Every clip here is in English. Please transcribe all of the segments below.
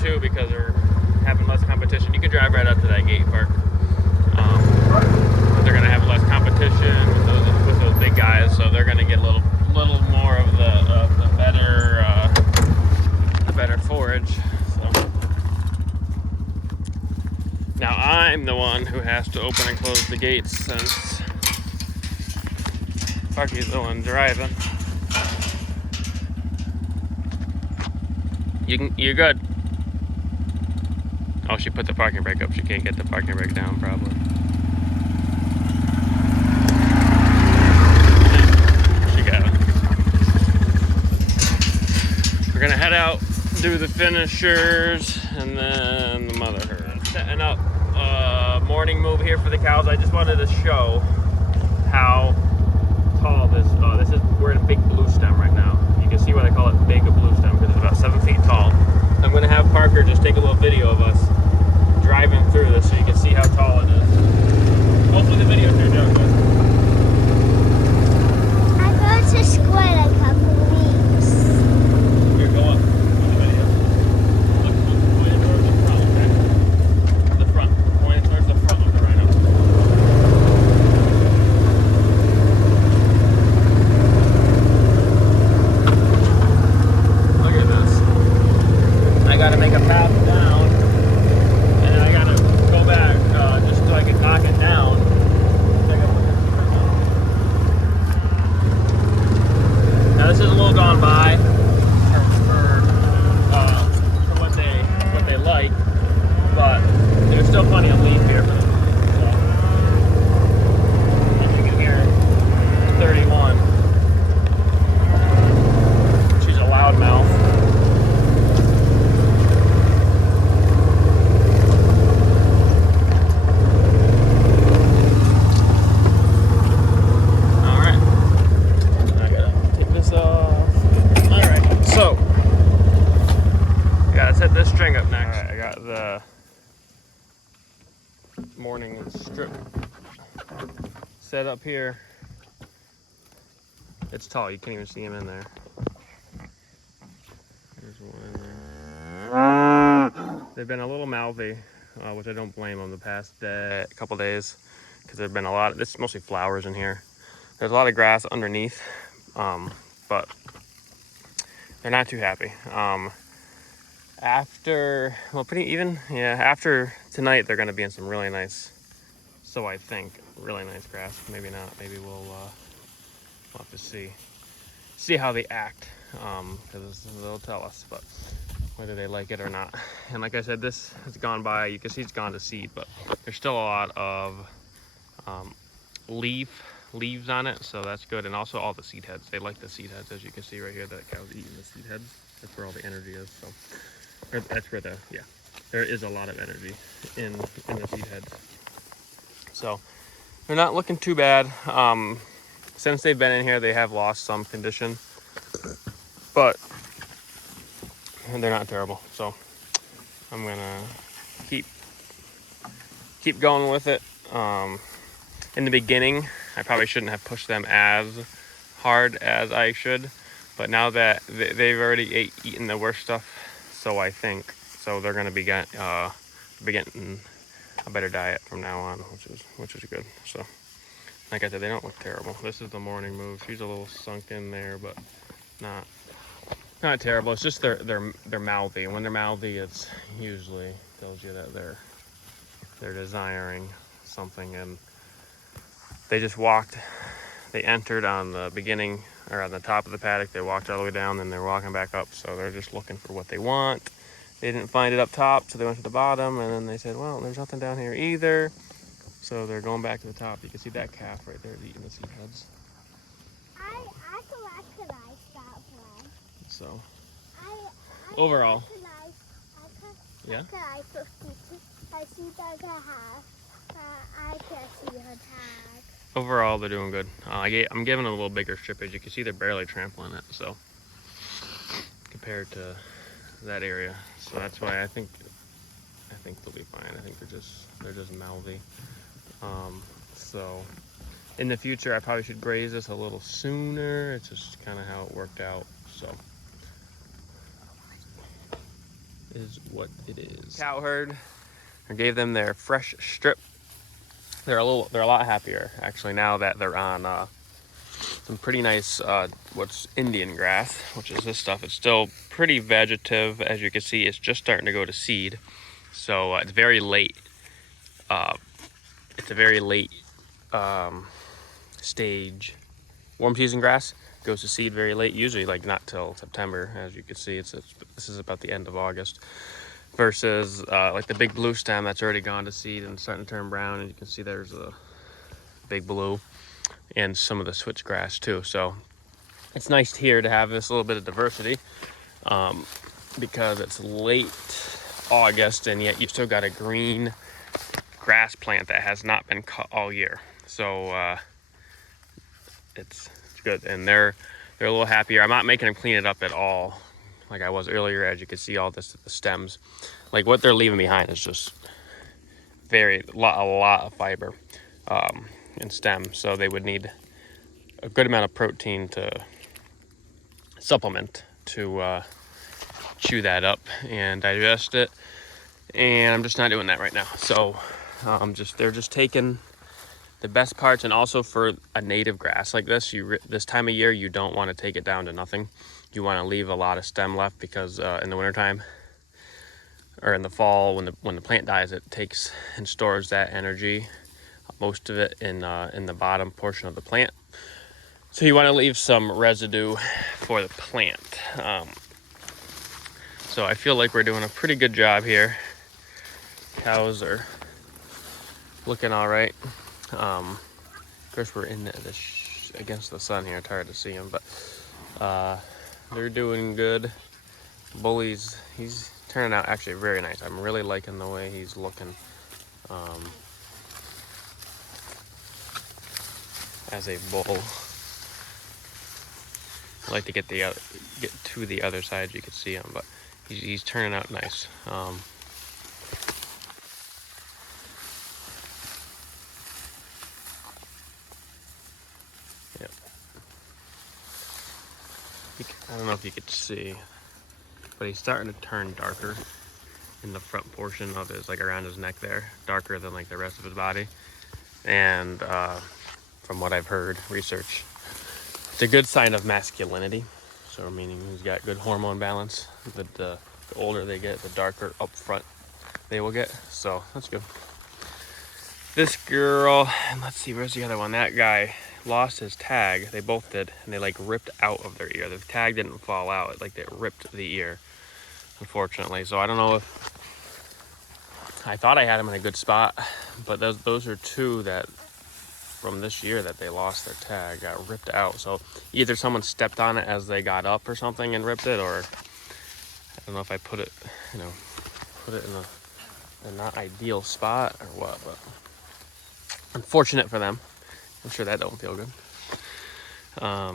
too because they're having less competition. You can drive right up to that gate park. But they're gonna have less competition with those big guys, so they're gonna get a little more of the better forage. So now I'm the one who has to open and close the gates since Parky's the one driving. You're good. Oh, she put the parking brake up. She can't get the parking brake down, probably. She got it. We're gonna head out, do the finishers, and then the mother herd. Setting up a morning move here for the cows. I just wanted to show how tall this is. We're in a big blue stem right now. You can see why they call it big blue stem because it's about 7 feet tall. I'm gonna have Parker just take a little video of us driving through this so you can see how tall it is. Hopefully the video turned out good. I go to school in a couple weeks. Here, go up on the video. Look, point towards the front, okay? The front. Point towards the front of the rhino. Look at this. I gotta make a path down, and then I gotta go back just so I can knock it down. Now this is a little gone by for what they like, but there's still plenty of leaf here for them. So, as you can hear, 31. She's a loudmouth. Set this string up next. Alright, I got the morning strip set up here. It's tall, you can't even see him in there. There's one in there. They've been a little mouthy, which I don't blame them the past couple days because there've been a lot. This is mostly flowers in here. There's a lot of grass underneath, but they're not too happy. After tonight, they're going to be in some really nice, so I think, really nice grass. Maybe not. Maybe we'll have to see how they act, because they'll tell us, but whether they like it or not. And like I said, this has gone by. You can see it's gone to seed, but there's still a lot of leaves on it, so that's good. And also all the seed heads. They like the seed heads, as you can see right here. That cow's eating the seed heads. That's where all the energy is. So. That's where there is a lot of energy in the seed heads. So they're not looking too bad. Since they've been in here, they have lost some condition, but they're not terrible. So I'm gonna keep going with it. In the beginning, I probably shouldn't have pushed them as hard as I should, but now that they've already eaten the worst stuff. So I think they're going to be getting a better diet from now on, which is good. So, like I said, they don't look terrible. This is the morning move. She's a little sunk in there, but not terrible. It's just they're mouthy, and when they're mouthy, it's usually tells you that they're desiring something. And they just walked. They entered on the beginning. Or on the top of the paddock, they walked all the way down, then they're walking back up, so they're just looking for what they want. They didn't find it up top, so they went to the bottom, and then they said, well, there's nothing down here either, so they're going back to the top. You can see that calf right there eating the seed heads. I recognize that one. So, overall. Yeah? I see that calf. I can see her tag. Overall, they're doing good. I'm giving them a little bigger strippage. You can see they're barely trampling it, so compared to that area. So that's why I think they'll be fine. I think they're just mouthy. So in the future, I probably should graze this a little sooner. It's just kind of how it worked out. So is what it is. Cow herd. I gave them their fresh strip. They're a lot happier actually now that they're on some pretty nice what's Indian grass, which is this stuff. It's still pretty vegetative, as you can see. It's just starting to go to seed, so it's very late. It's a very late stage. Warm season grass goes to seed very late, usually like not till September. As you can see, this is about the end of August. Versus like the big blue stem that's already gone to seed and starting to turn brown, and you can see there's a big blue and some of the switchgrass too. So it's nice here to have this little bit of diversity because it's late August and yet you've still got a green grass plant that has not been cut all year. So it's good, and they're a little happier. I'm not making them clean it up at all like I was earlier. As you can see, all this, the stems, like what they're leaving behind is just a lot of fiber and stem, so they would need a good amount of protein to supplement to chew that up and digest it, and I'm just not doing that right now. So they're just taking the best parts. And also for a native grass like this, this time of year you don't want to take it down to nothing. You want to leave a lot of stem left, because in the wintertime or in the fall, when the plant dies, it takes and stores that energy, most of it in the bottom portion of the plant. So you want to leave some residue for the plant. So I feel like we're doing a pretty good job here. Cows are looking all right. Of course, we're in against the sun here. It's hard to see them, but they're doing good. Bully's, he's turning out actually very nice. I'm really liking the way he's looking as a bull. I like to get to the other side so you can see him, but he's turning out nice. Yep. I don't know if you could see, but he's starting to turn darker in the front portion of his, like around his neck there, darker than like the rest of his body. And from what I've heard, research, it's a good sign of masculinity. So meaning he's got good hormone balance. The older they get, the darker up front they will get. So that's good. This girl, and let's see, where's the other one? That guy lost his tag. They both did, and they like ripped out of their ear. The tag didn't fall out, like they ripped the ear, unfortunately. So I don't know if, I thought I had them in a good spot, but those are two that from this year that they lost their tag, got ripped out. So either someone stepped on it as they got up or something and ripped it, or I don't know if I put it in a not ideal spot or what, but unfortunate for them. I'm sure that don't feel good. As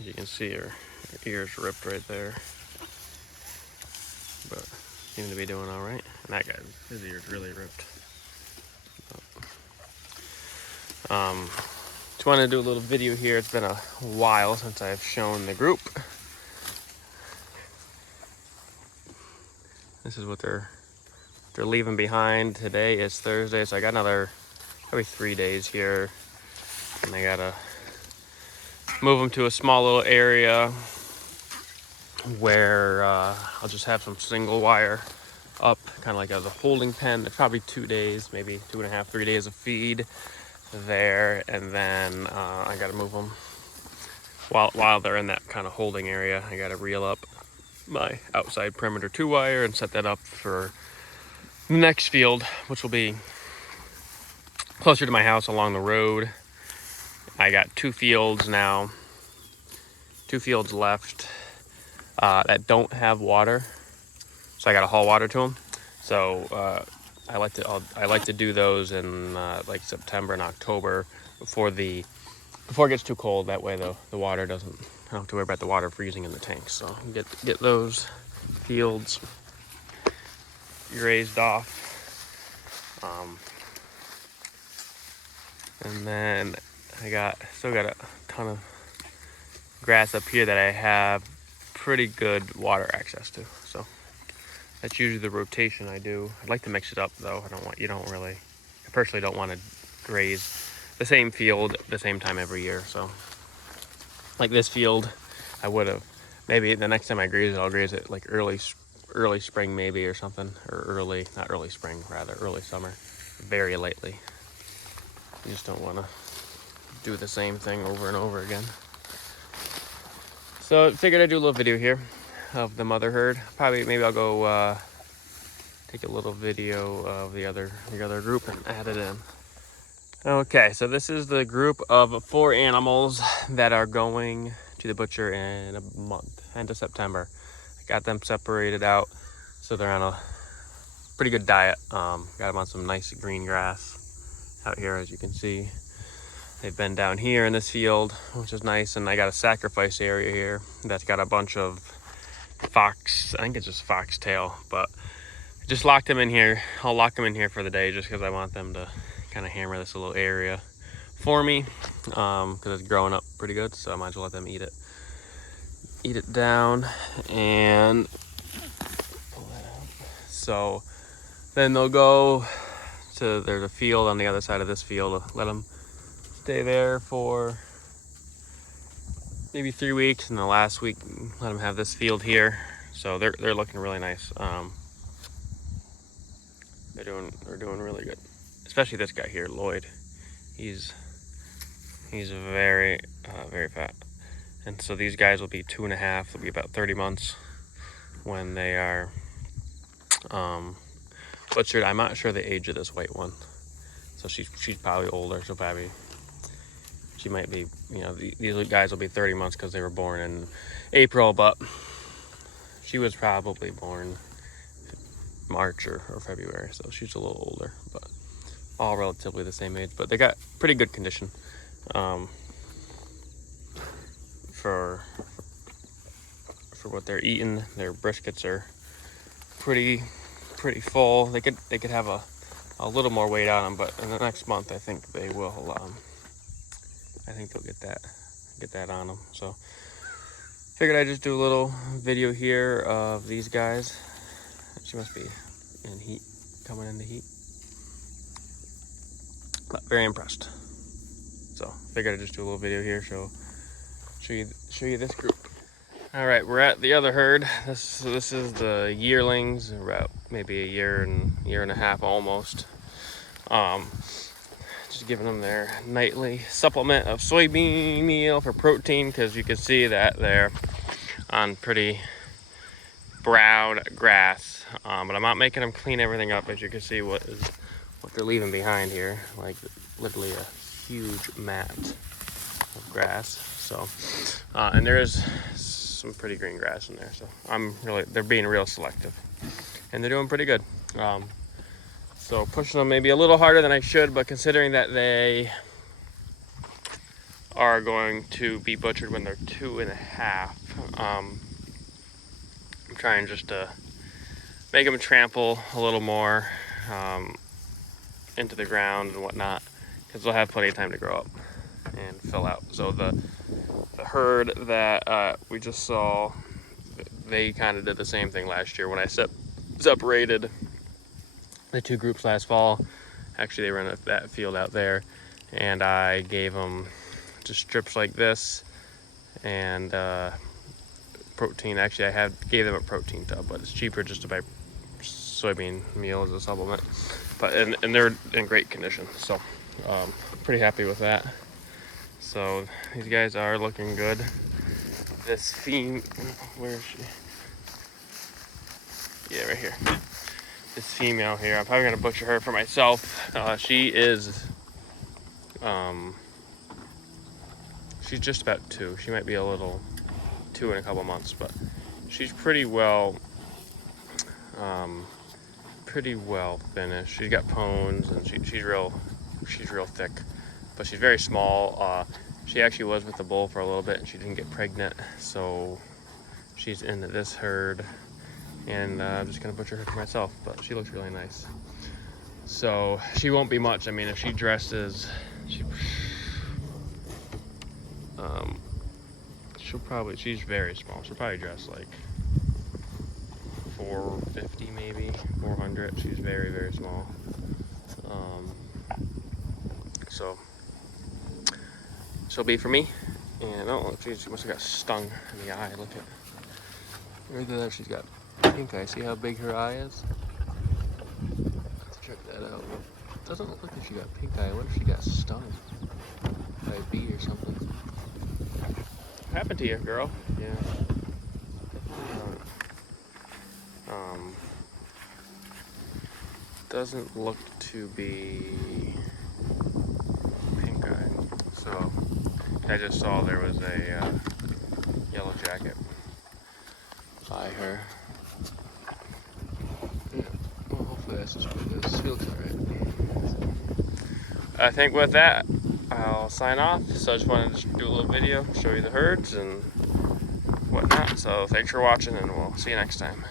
you can see, her ear's ripped right there, but seem to be doing all right. And that guy, his ear's really ripped. Just wanted to do a little video here. It's been a while since I've shown the group. This is what they're leaving behind. Today is Thursday, so I got another probably 3 days here, and I gotta move them to a small little area where I'll just have some single wire up, kind of like as a holding pen. There's probably 2 days, maybe 2.5, 3 days of feed there, and then I gotta move them while they're in that kind of holding area. I gotta reel up my outside perimeter 2 wire and set that up for the next field, which will be closer to my house along the road. I got 2 fields now, 2 fields left that don't have water, so I gotta haul water to them. So I like to do those in like September and October before it gets too cold. That way the water doesn't, I don't have to worry about the water freezing in the tanks. So get those fields grazed off. And then I still got a ton of grass up here that I have pretty good water access to. So That's usually the rotation I do. I'd like to mix it up though. I personally don't want to graze the same field at the same time every year. So like this field, I would have, maybe the next time I graze it, I'll graze it like early spring maybe or something, or not early spring, rather early summer, very lightly. You just don't want to do the same thing over and over again. So I figured I'd do a little video here of the mother herd. Maybe I'll go take a little video of the other group and add it in. Okay, so this is the group of 4 animals that are going to the butcher in a month, end of September. I got them separated out, so they're on a pretty good diet. Got them on some nice green grass out here, as you can see. They've been down here in this field, which is nice, and I got a sacrifice area here that's got a bunch of fox, I think it's just foxtail, but I just locked them in here. I'll lock them in here for the day just because I want them to kind of hammer this little area for me, because it's growing up pretty good, so I might as well let them eat it down. And pull that out. So then they'll go to, there's a field on the other side of this field. Let them stay there for maybe 3 weeks, and the last week let them have this field here. So they're looking really nice. They're doing really good, especially this guy here, Lloyd. He's very very fat, and so these guys will be 2.5. They'll be about 30 months when they are butchered. I'm not sure the age of this white one, so she's probably older. She might be, these guys will be 30 months because they were born in April, but she was probably born March or February, so she's a little older, but all relatively the same age. But they got pretty good condition for what they're eating. Their briskets are pretty full. They could have a little more weight on them, but in the next month I think they will. I think they'll get that on them. So figured I'd just do a little video here of these guys. She must be in heat, coming into heat. But very impressed. So figured I'd just do a little video here, show you this group. All right, we're at the other herd. This is the yearlings, about maybe a year and a half almost. Just giving them their nightly supplement of soybean meal for protein, because you can see that they're on pretty brown grass. But I'm not making them clean everything up, as you can see what they're leaving behind here, like literally a huge mat of grass. So, and there is some pretty green grass in there. So they're being real selective, and they're doing pretty good. So pushing them maybe a little harder than I should, but considering that they are going to be butchered when they're 2.5, I'm trying just to make them trample a little more into the ground and whatnot, because they'll have plenty of time to grow up and fill out. So the herd that we just saw, they kind of did the same thing last year when I separated the 2 groups last fall. Actually, they ran that field out there, and I gave them just strips like this and protein. Actually, gave them a protein tub, but it's cheaper just to buy soybean meal as a supplement. But and they're in great condition, so pretty happy with that. So these guys are looking good. This where is she? Yeah, right here. This female here, I'm probably gonna butcher her for myself. She is, she's just about 2. She might be a little 2 in a couple months, but she's pretty well finished. She's got pones, and she's real thick, but she's very small. She actually was with the bull for a little bit, and she didn't get pregnant, so she's into this herd. And I'm just gonna butcher her for myself, but she looks really nice. So she won't be much. I mean, if she dresses, she's very small. She'll probably dress like 450 maybe, 400. She's very, very small. So she'll be for me. And oh, geez, she must have got stung in the eye. Look at right there. She's got pink eye. See how big her eye is? Let's check that out. Doesn't look like she got pink eye. I wonder if she got stung by a bee or something. What happened to you, girl? Yeah. Doesn't look to be pink eye. So I just saw there was a yellow jacket by her. Yeah. Well, hopefully that's just what it is. She looks alright. I think with that, I'll sign off. So I just wanted to do a little video, show you the herds and whatnot. So thanks for watching, and we'll see you next time.